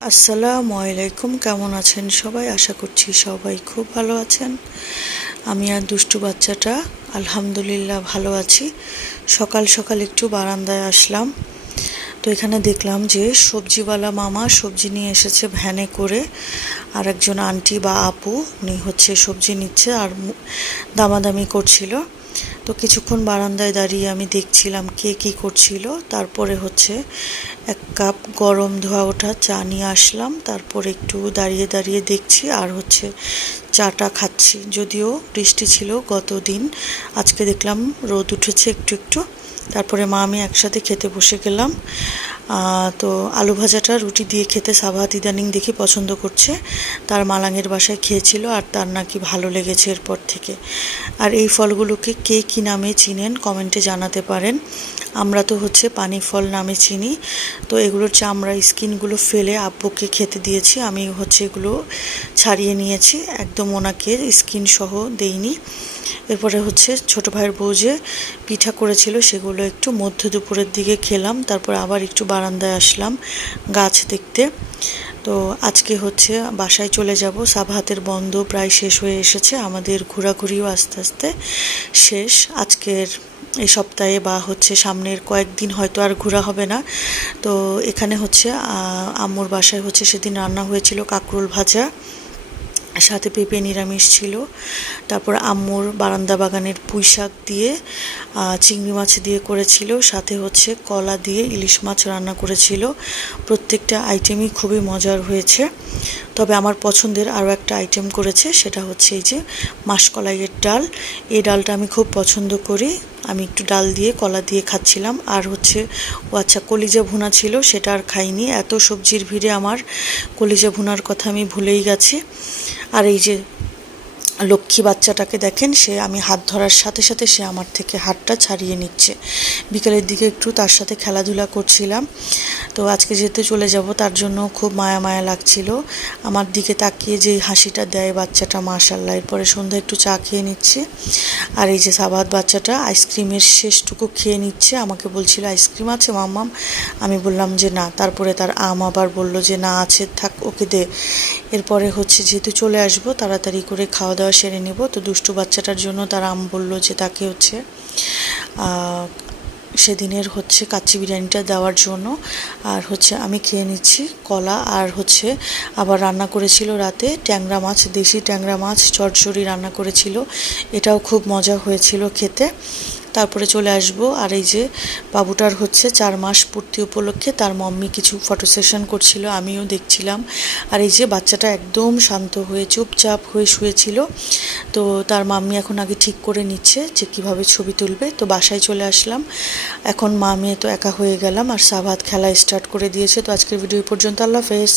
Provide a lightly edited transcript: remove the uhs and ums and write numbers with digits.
আসসালামু আলাইকুম, কেমন আছেন সবাই? আশা করছি সবাই খুব ভালো আছেন। আমি আর দুষ্টু বাচ্চাটা আলহামদুলিল্লাহ ভালো আছি। সকাল সকাল একটু বারান্দায় আসলাম, তো এখানে দেখলাম যে সবজিওয়ালা মামা সবজি নিয়ে এসেছে ভ্যানে করে। আর একজন আন্টি বা আপু উনি হচ্ছে সবজি নিচ্ছে আর দামাদামি করছিল। তো কিছুক্ষণ বারান্দায় দাঁড়িয়ে আমি দেখছিলাম কে কী করছিল। তারপরে হচ্ছে এক কাপ গরম ধোয়া ওঠা চা নিয়ে আসলাম। তারপর একটু দাঁড়িয়ে দাঁড়িয়ে দেখছি আর হচ্ছে চাটা খাচ্ছি। যদিও বৃষ্টি ছিল গত দিন, আজকে দেখলাম রোদ উঠেছে একটু একটু। তারপরে মা আমি একসাথে খেতে বসে গেলাম। তো আলু ভাজাটা রুটি দিয়ে খেতে সাবাহাত ইদানিং দেখি পছন্দ করছে। তার মালাঙের বাসায় খেয়েছিল আর তার নাকি ভালো লেগেছে এরপর থেকে। আর এই ফলগুলোকে কে কী নামে চিনেন কমেন্টে জানাতে পারেন। আমরা তো হচ্ছে পানি ফল নামে চিনি। তো এগুলোর চামড়া স্কিনগুলো ফেলে আব্বুকে খেতে দিয়েছি। আমি হচ্ছে এগুলো ছাড়িয়ে নিয়েছি, একদম ওনাকে স্কিন সহ দেইনি। এরপরে হচ্ছে ছোটো ভাইয়ের বউ যে পিঠা করেছিল সেগুলো একটু মধ্য দুপুরের দিকে খেলাম। তারপর আবার একটু বারান্দায় আসলাম গাছ দেখতে। তো আজকে হচ্ছে বাসায় চলে যাব। সাবাহাতের বন্ধ প্রায় শেষ হয়ে এসেছে, আমাদের ঘোরাঘুরিও আস্তে আস্তে শেষ। আজকের এই সপ্তাহে বা হচ্ছে সামনের কয়েকদিন হয়তো আর ঘোরা হবে না। তো এখানে হচ্ছে আম্মুর বাসায় হচ্ছে সেদিন রান্না হয়েছিল কাঁকরোল ভাজা, সাথে পেঁপে নিরামিষ ছিল। তারপর আম্মুর বারান্দা বাগানের পুঁই শাক দিয়ে চিংড়ি মাছ দিয়ে করেছিল, সাথে হচ্ছে কলা দিয়ে ইলিশ মাছ রান্না করেছিল। প্রত্যেকটা আইটেমই খুবই মজার হয়েছে। তবে আমার পছন্দের আরও একটা আইটেম করেছে, সেটা হচ্ছে এই যে মাসকলাইয়ের ডাল। এই ডালটা আমি খুব পছন্দ করি। আমি একটু ডাল দিয়ে কলা দিয়ে খাচ্ছিলাম। আর হচ্ছে আচ্ছা, কলিজা ভুনা ছিল, সেটা আর খাইনি। এত সবজির ভিড়ে আমার কলিজা ভুনার কথা আমি ভুলেই গেছি। আর এই যে লক্ষ্মী বাচ্চাটাকে দেখেন, সে আমি হাত ধরার সাথে সাথে সে আমার থেকে হাতটা ছাড়িয়ে নিচ্ছে। বিকেলের দিকে একটু তার সাথে খেলাধুলা করছিলাম। তো আজকে যেহেতু চলে যাব তার জন্য খুব মায়া মায়া লাগছিল। আমার দিকে তাকিয়ে যে হাসিটা দেয় বাচ্চাটা, মাশাল্লাহ। এরপরে সন্ধ্যা একটু চা খেয়ে নিচ্ছে। আর এই যে সাবাত বাচ্চাটা আইসক্রিমের শেষটুকু খেয়ে নিচ্ছে। আমাকে বলছিল আইসক্রিম আছে মাম্মাম, আমি বললাম যে না। তারপরে তার আবার বলল যে না আছে, থাক ওকে দে। এরপরে হচ্ছে যেহেতু চলে আসবো তাড়াতাড়ি করে খাওয়া দাওয়া সেরে নেব। তো দুষ্টু বাচ্চাটার জন্য তার বলল যে তাকে হচ্ছে সেদিনের হচ্ছে কাচ্চি বিরিয়ানিটা দেওয়ার জন্য। আর হচ্ছে আমি খেয়ে নিচ্ছি কলা। আর হচ্ছে আবার রান্না করেছিল রাতে ট্যাংরা মাছ, দেশি ট্যাংরা মাছ চচ্চড়ি রান্না করেছিল, এটাও খুব মজা হয়েছিল খেতে। তারপরে চলে আসব। আর এই যে বাবুটার হচ্ছে 4 মাস পূর্তি উপলক্ষে তার মাম্মি কিছু ফটো সেশন করছিল, আমিও দেখছিলাম। আর এই যে বাচ্চাটা একদম শান্ত হয়ে চুপচাপ হয়ে শুয়েছিল। তো তার মাম্মি এখন আগে ঠিক করে নিচ্ছে যে কিভাবে ছবি তুলবে। তো বাসায় চলে আসলাম। এখন মা মেয়ে তো একা হয়ে গেলাম, আর সাবাত খেলা স্টার্ট করে দিয়েছে। তো আজকের ভিডিও পর্যন্ত, আল্লাহ হাফেজ।